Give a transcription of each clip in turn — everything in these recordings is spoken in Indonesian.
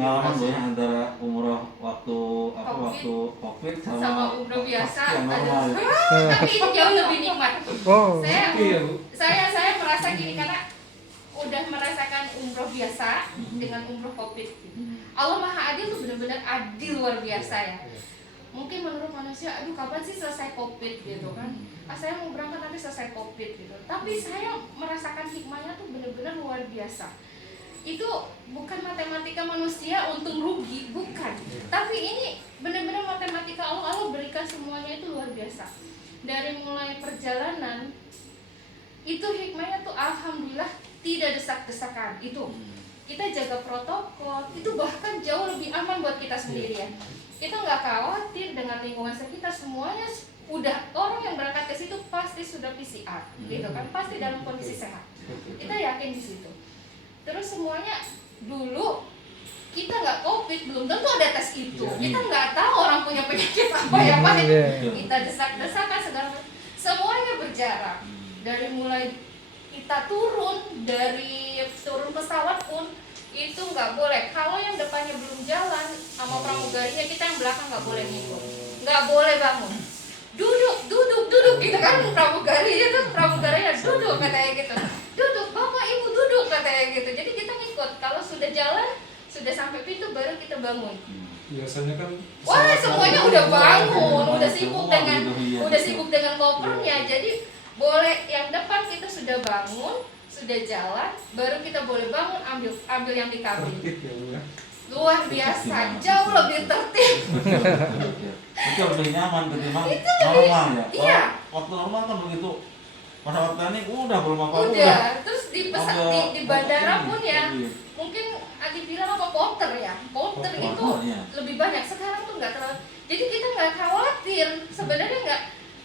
pengalaman gue antara umroh waktu COVID sama umroh biasa. yang normal. Tapi itu jauh lebih nikmat. Oh. Saya merasa gini karena udah merasakan umroh biasa dengan umroh COVID. Allah Maha Adil tuh benar-benar adil luar biasa ya. Mungkin menurut manusia, aduh kapan sih selesai COVID gitu kan? Saya mau berangkat nanti selesai COVID gitu. Tapi saya merasakan hikmahnya tuh benar-benar luar biasa. Itu bukan matematika manusia untung rugi, bukan. Tapi ini benar-benar matematika Allah berikan semuanya itu luar biasa. Dari mulai perjalanan itu hikmahnya tuh alhamdulillah tidak desak-desakan itu. Kita jaga protokol, itu bahkan jauh lebih aman buat kita sendiri ya. Kita nggak khawatir dengan lingkungan sekitar, semuanya udah orang yang berangkat ke situ pasti sudah PCR, gitu kan, pasti dalam kondisi sehat. Kita yakin di situ. Terus semuanya dulu kita nggak COVID, belum tentu ada tes itu. Kita nggak tahu orang punya penyakit apa ya Pak. Kita desak-desakan segala macam. Semuanya berjarak. Dari mulai kita turun pesawat pun itu nggak boleh. Kalau yang depannya belum jalan sama pramugarinya, kita yang belakang nggak boleh ngikut, nggak boleh bangun, duduk gitu kan. Pramugarinya duduk katanya gitu, duduk bapak ibu duduk katanya gitu. Jadi kita ngikut. Kalau sudah jalan, sudah sampai pintu baru kita bangun. Biasanya kan wah semuanya udah bangun, udah sibuk dengan kopernya. Jadi boleh yang depan kita sudah bangun, sudah jalan, baru kita boleh bangun ambil yang di kabin. Luar biasa, jauh lebih tertib. Itu lebih nyaman ketimbang normal ya. Iya. Waktu normal kan begitu. Pada waktu ini udah belum apa-apa. Udah. Terus di bandara pun ya, mungkin Adi bilang apa porter ya. Porter itu lebih banyak. Sekarang tuh nggak terlalu. Jadi kita nggak khawatir. Sebenarnya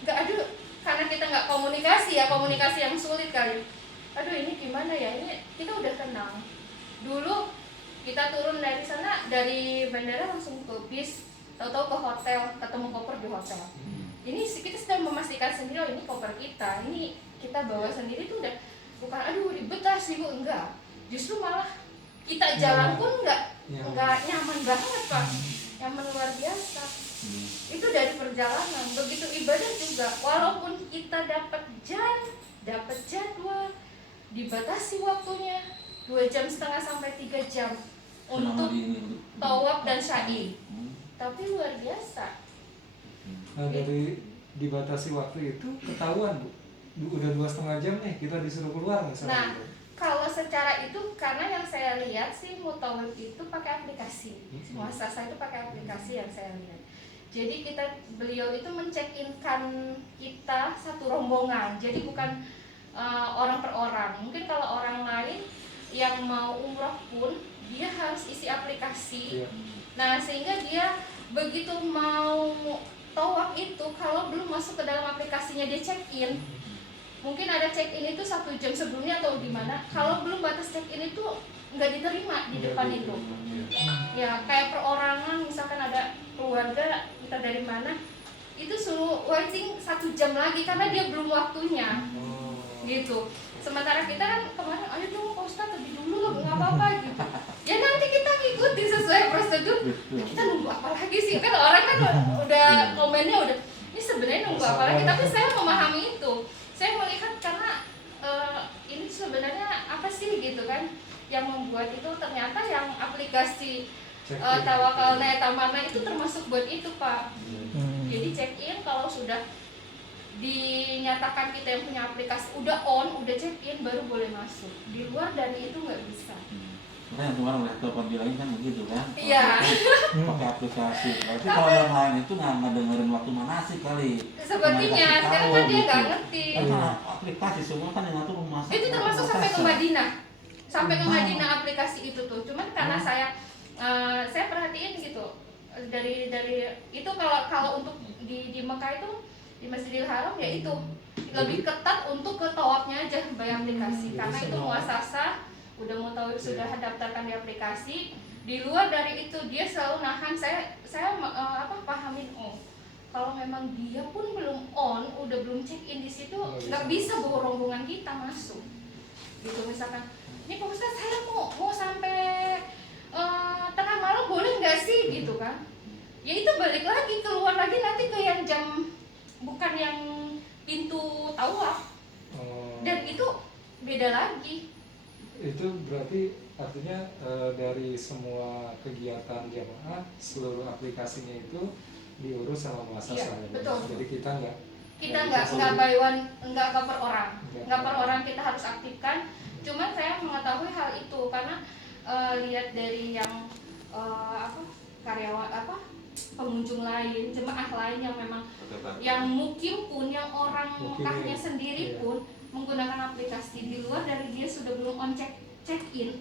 nggak aduh, karena kita nggak komunikasi yang sulit kali. Aduh ini gimana ya, ini kita udah tenang. Dulu kita turun dari sana, dari bandara langsung ke bis, tahu-tahu ke hotel, ketemu koper di hotel. Ini kita sedang memastikan sendiri, oh ini koper kita, ini kita bawa sendiri tuh udah bukan aduh ribet lah sih Bu, enggak. Justru malah kita jalan pun enggak nyaman banget Pak, nyaman luar biasa. Itu dari perjalanan. Begitu ibadah juga, walaupun kita dapat jadwal, dibatasi waktunya 2,5 jam sampai 3 jam untuk tawaf dan sa'i, tapi luar biasa. Nah dari dibatasi waktu itu ketahuan Bu, udah 2,5 jam nih kita disuruh keluar misalnya. Nah kalau secara itu karena yang saya lihat sih Mutawif itu pakai aplikasi, muasasah itu pakai aplikasi yang saya lihat. Jadi beliau itu men-check-in-kan kita satu rombongan, jadi bukan orang per orang. Mungkin kalau orang lain yang mau umroh pun dia harus isi aplikasi. Nah sehingga dia begitu mau tawaf itu, kalau belum masuk ke dalam aplikasinya dia check-in. Mungkin ada check-in itu 1 jam sebelumnya atau gimana. Kalau belum batas check-in itu nggak diterima di depan itu. Ya kayak perorangan, misalkan ada keluarga kita dari mana, itu suruh waiting 1 jam lagi karena dia belum waktunya. Gitu. Sementara kita kan kemarin, ayo dong Pak Ustadz lebih dulu loh, nggak apa-apa gitu. Ya nanti kita ngikutin sesuai prosedur. Kita nunggu apa lagi sih? Kan orang kan udah komennya udah, ini sebenarnya nunggu apa lagi? Tapi saya memahami itu. Saya melihat karena ini sebenarnya apa sih gitu kan? Yang membuat itu ternyata yang aplikasi Tawakalna Tamana itu termasuk buat itu Pak. Jadi check in kalau sudah dinyatakan kita yang punya aplikasi udah on, udah check in baru boleh masuk. Di luar dari itu nggak bisa. Karena yang kemarin oleh telepon bilangin kan begitu kan? Iya. Pakai aplikasi. Berarti kalau yang lain itu nggak dengerin waktu manasik kali. Sepertinya sekarang kan dia nggak ngerti. Karena aplikasi semua kan yang ngatur memasak. Itu termasuk sampai ke Madinah. Sampai ke Madinah aplikasi itu tuh. Cuman karena saya perhatiin gitu dari itu kalau untuk di Mekah itu di Masjidil Haram ya itu lebih ketat untuk ke tawafnya aja bayar aplikasi karena itu muasasah udah mau tahu sudah daftarkan di aplikasi. Di luar dari itu dia selalu nahan saya pahamin kalau memang dia pun belum on, udah belum check in di situ nggak bisa bawa rombongan kita masuk gitu. Misalkan ini Pak Ustadz saya mau sampai tengah malam ya itu balik lagi keluar lagi nanti ke yang jam, bukan yang pintu tawaf, Oh, dan itu beda lagi. itu berarti artinya dari semua kegiatan jamaah seluruh aplikasinya itu diurus sama muasasah Iya, ya, Bu? betul. Jadi kita nggak By one, nggak per orang, Nggak nggak per per orang kita harus aktifkan. Cuman saya mengetahui hal itu karena lihat dari yang karyawan pengunjung lain, jemaah lain yang memang yang mukim pun, yang orang Mukim, Mekahnya sendiri iya. pun menggunakan aplikasi di luar dari dia sudah belum on check in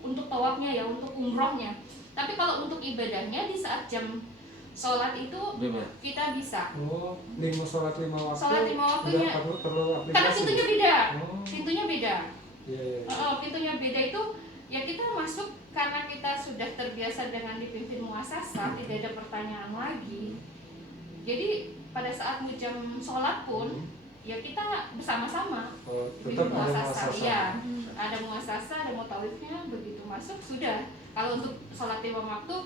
untuk tawafnya ya, untuk umrohnya. Tapi kalau untuk ibadahnya di saat jam sholat itu Bebas. kita bisa. Oh, sholat 5 waktu. Sholat 5 waktunya. Udah perlu aplikasi. Karena pintunya beda. Oh, Pintunya beda. iya, iya. Pintunya beda itu ya kita masuk karena kita sudah terbiasa dengan dipimpin muasasah, tidak ada pertanyaan lagi. Jadi pada saat jam sholat pun ya kita bersama-sama. Oh, Di tetap ada muasasah, muasasah. ya. Ada muasasah, ada mutawifnya, begitu masuk sudah. Kalau untuk sholat 5 waktu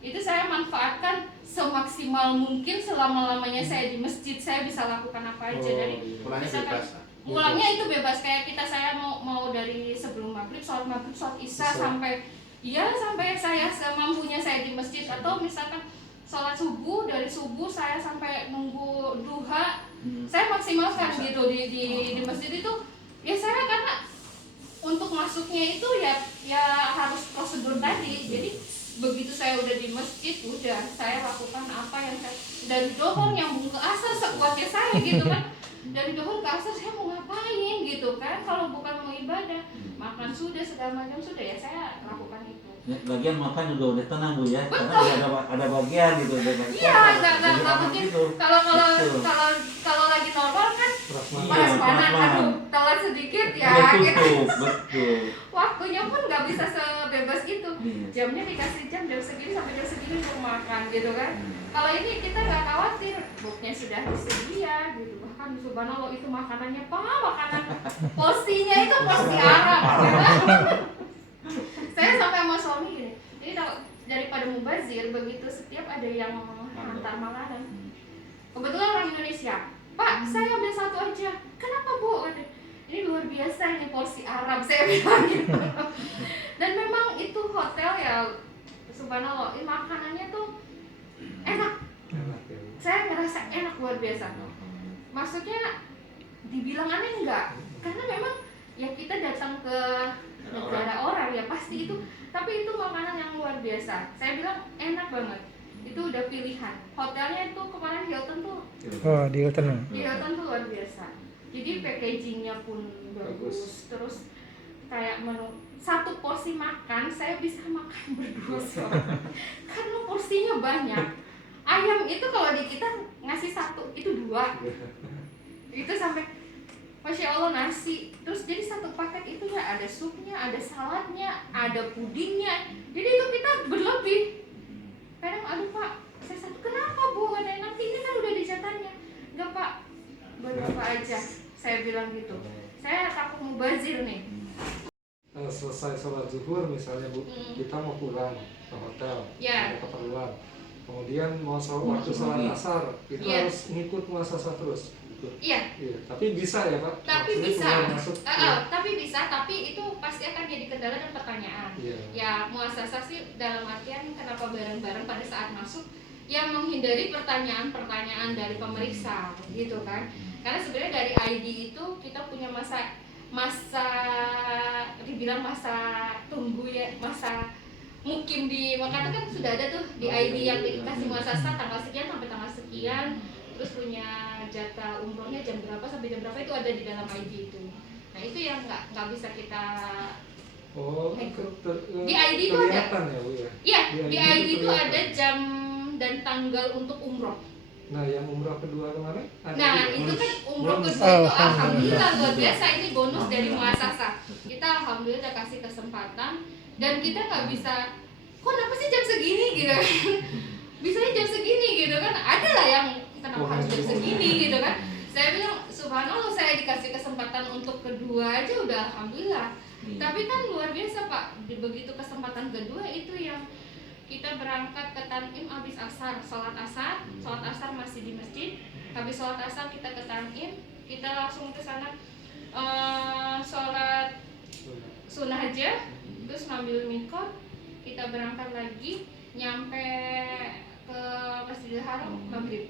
itu saya manfaatkan semaksimal mungkin, selama-lamanya saya di masjid saya bisa lakukan apa aja. Oh, Dari iya. Mulanya misalkan bebas. mulangnya itu bebas, kayak saya mau dari sebelum maghrib, sholat isya sampai saya semampunya saya di masjid, atau misalkan sholat subuh, dari subuh saya sampai nunggu duha, saya maksimalkan gitu di masjid itu. Ya saya karena untuk masuknya itu ya harus prosedur tadi. Jadi begitu saya udah di masjid, udah saya lakukan apa yang saya, dari dohor nyambung ke asar sekuatnya saya gitu kan. Dari dohor ke asar saya mau ngapain gitu kan, kalau bukan mau ibadah, makan sudah segala macam sudah, ya saya lakukan itu. Ya, bagian makan juga udah tenang Bu ya, Betul. karena ada bagian gitu, ada bagian. Iya, nggak mungkin Betul. kalau lagi normal kan Prasmanan. panas-panas, prasmanan. aduh telat sedikit ya Betul, gitu. betul. Waktunya pun nggak bisa sebebas itu. Iya. Jamnya dikasih jam segini sampai jam segini untuk makan gitu kan. Kalau ini kita nggak khawatir, booknya sudah tersedia gitu. Bahkan subhanallah itu makanannya makanan porsinya itu porsi Arab. Saya sampai sama suami gini, jadi daripada mubazir, begitu setiap ada yang antar makanan, kebetulan orang Indonesia, Pak saya ambil satu aja, kenapa Bu? Ini luar biasa, ini porsi Arab, saya bilang gitu. Dan memang itu hotel ya subhanallah, makanannya tuh enak, Enak ya. saya ngerasa enak luar biasa. Maksudnya dibilang aneh enggak, karena memang ya kita datang ke negara orang ya pasti itu, tapi itu makanan yang luar biasa. Saya bilang enak banget, itu udah pilihan. Hotelnya itu kemarin Hilton tuh, Oh, di Hilton. di Hilton tuh luar biasa. Jadi packagingnya pun bagus, terus kayak menu satu porsi makan saya bisa makan berdua karena porsinya banyak. Ayam itu kalau di kita ngasih satu itu 2, itu sampai Masya Allah nasi, terus jadi satu paket itu ya ada supnya, ada saladnya, ada pudingnya, jadi itu kita berlebih. Kadang aduh Pak, saya satu, kenapa Bu? Ada nanti ini kan udah dicatatnya. Enggak Pak, berapa aja, saya bilang gitu. Saya takut mubazir nih. Selesai sholat zuhur misalnya Bu, kita mau pulang ke hotel, Ya. ada keperluan. Kemudian mau waktu sholat asar, itu Iya. harus ngikut muasasah terus. Iya, Iya, tapi bisa ya Pak? tapi Maksudnya bisa. keluar masuk. Tapi bisa, tapi itu pasti akan jadi kendala dan pertanyaan. Iya. Ya muasasah sih dalam artian kenapa bareng-bareng pada saat masuk, yang menghindari pertanyaan-pertanyaan dari pemeriksa gitu kan. Karena sebenarnya dari ID itu kita punya masa dibilang masa tunggu ya, masa mukim di Mekah kan sudah ada tuh di ID yang dikasih muasasah tanggal sekian sampai tanggal sekian, terus punya jatah umrohnya jam berapa sampai jam berapa, itu ada di dalam ID itu. Nah itu yang nggak bisa kita. Oh, Di ID itu ada. kelihatan ya Bu ya? Iya, di ID itu kelihatan. ada jam dan tanggal untuk umroh. Nah, yang umrah kedua kemarin ada Nah juga? itu kan umroh Bonus. kedua itu Alhamdulillah. alhamdulillah luar biasa, ini bonus dari muasasah. Kita alhamdulillah udah kasih kesempatan, dan kita nggak bisa, kok kenapa sih jam segini gitu kan? Bisanya jam segini gitu kan? Ada lah yang kenapa harus jam segini gitu kan? Saya bilang subhanallah, saya dikasih kesempatan untuk kedua aja udah alhamdulillah. Tapi kan luar biasa Pak, begitu kesempatan kedua itu yang kita berangkat ke Tanim habis asar, sholat asar masih di masjid. Habis sholat asar kita ke Tanim, kita langsung ke sana sholat sunnah aja, terus ngambil mikot, kita berangkat lagi, nyampe ke Masjidil Haram maghrib.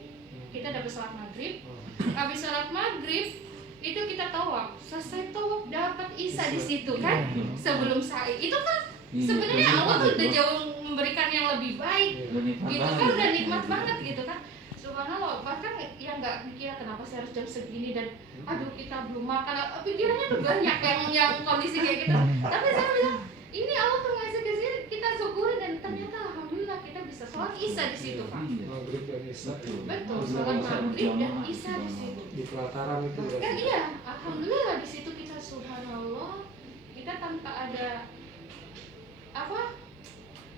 Kita dapat sholat maghrib. Habis sholat maghrib itu kita tawaf, selesai tawaf dapat isya di situ kan, sebelum sa'i. Itu kan sebenarnya Allah tuh udah jauh memberikan yang lebih baik, gitu kan, udah nikmat banget gitu kan. Subhanallah, bahkan yang nggak mikir kenapa sih harus jam segini dan aduh kita belum makan, pikirannya tuh banyak yang kondisi kayak gitu. Tapi saya bilang ini Allah tuh ngasih ke sini, kita syukurin dan ternyata alhamdulillah kita bisa sholat isya di situ Pak. Maghrib dan isya. Betul, sholat maghrib dan isya di situ. Di pelataran itu ya. Kan iya, alhamdulillah di situ kita subhanallah, kita tanpa ada apa,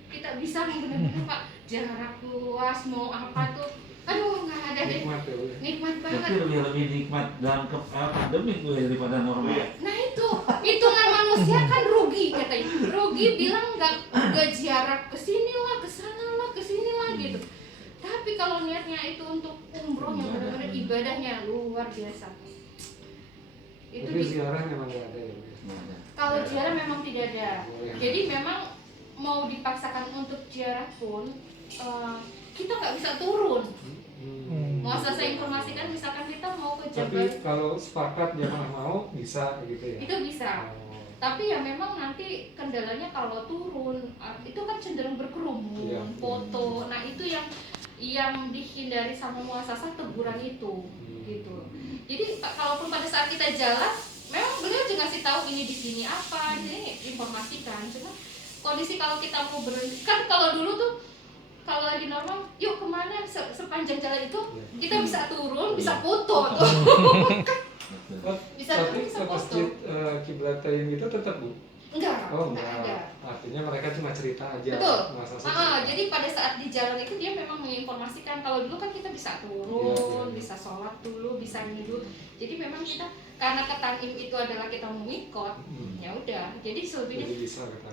kita bisa benar-benar Pak jarak luas mau apa tuh, aduh nggak ada deh, Nikmat ya. nikmat Tapi banget. lebih nikmat dalam pandemi gue daripada normal. Nah itu hitungan manusia kan rugi katanya, rugi bilang nggak jarak ke sini lah, ke sana lah, ke sini lah gitu. Tapi kalau niatnya itu untuk umroh yang benar-benar ibadahnya luar biasa. Itu Tapi ziarah memang nggak ada ya. kalau ziarah memang tidak ada. Jadi memang mau dipaksakan untuk ziarah pun kita nggak bisa turun. Mau saya informasikan misalkan kita mau ke Tapi Jabar, kalau sepakat jamaah mau bisa gitu ya. itu bisa. Oh. Tapi ya memang nanti kendalanya kalau turun itu kan cenderung berkerumun, Iya. foto. Nah itu yang dihindari sama muasasah teguran itu, gitu. Jadi kalaupun pada saat kita jalan, memang beliau juga ngasih tahu ini di sini apa, ini informasikan. Cuma kondisi kalau kita mau berhenti, kan kalau dulu tuh kalau lagi normal, yuk kemana sepanjang jalan itu kita bisa turun, bisa foto tuh. Bisa Tapi turun, bisa ke foto. masjid Kiblatain gitu tetap Bu? Enggak, Oh enggak ada. Artinya mereka cuma cerita aja. Betul. Masa cerita. Jadi pada saat di jalan itu dia memang menginformasikan. Kalau dulu kan kita bisa turun, Iya. bisa sholat dulu, bisa nidul. Jadi memang kita karena ke Tanim itu adalah kita mau mikot, ya udah. Jadi selebihnya Jadi bisa kata.